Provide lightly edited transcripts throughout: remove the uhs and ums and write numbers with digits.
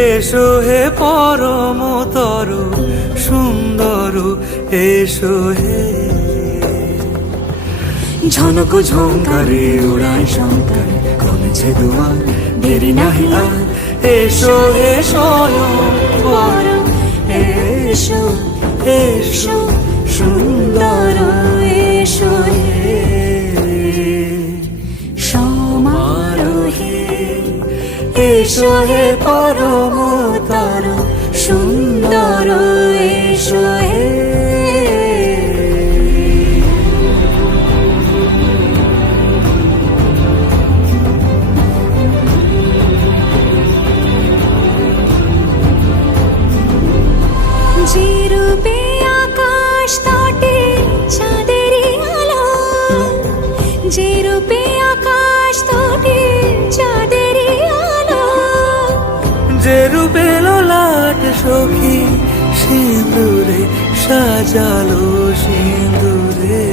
এসো হে পরমতর সুন্দর, এসো হে। ঝনক ঝঙ্কারে উড়ায় শঙ্কর, কমেছে দুয়ার দেরি নাহি আর। এসো হে স্বয়ংবর, এসো এসো সুন্দর, এসো হে সমারোহে। এসো হে পরমতর সুন্দর, এসো হে। যে রূপে আকাশ তটে চাঁদেরই আলো, যে রূপে আকাশ তটে চাঁদেরই আলো, যে রূপে ললাট সখী সিঁদুরে সাজালো সিঁদুরে।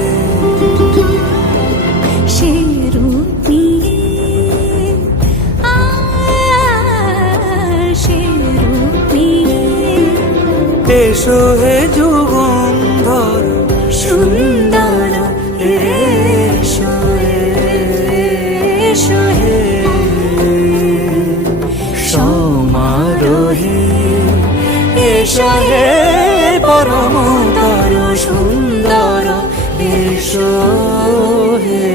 সে রূপ নিয়ে সে রূপ নিয়ে এসো হে যুগন্ধর সুন্দর, এসো এসো হে সমারোহে। এসো হে পরমতর সুন্দর, এসো হে।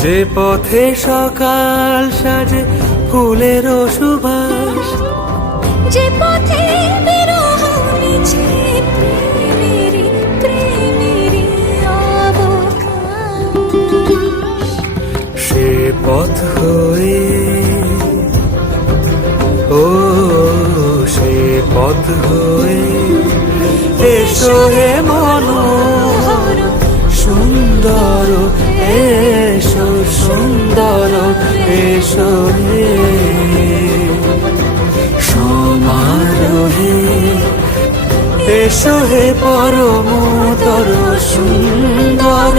যে পথে সকাল সাজে ফুলের সুবাস, যে পথে বিরহ মিছে প্রেমেরই প্রেমেরই অবকাশ। সে পথ হয়ে ও সে পথ হয়ে এসো হে মনোহর সুন্দর, এসো সুন্দর, এসো হে সমারোহে। এসো হে পরমতর সুন্দর,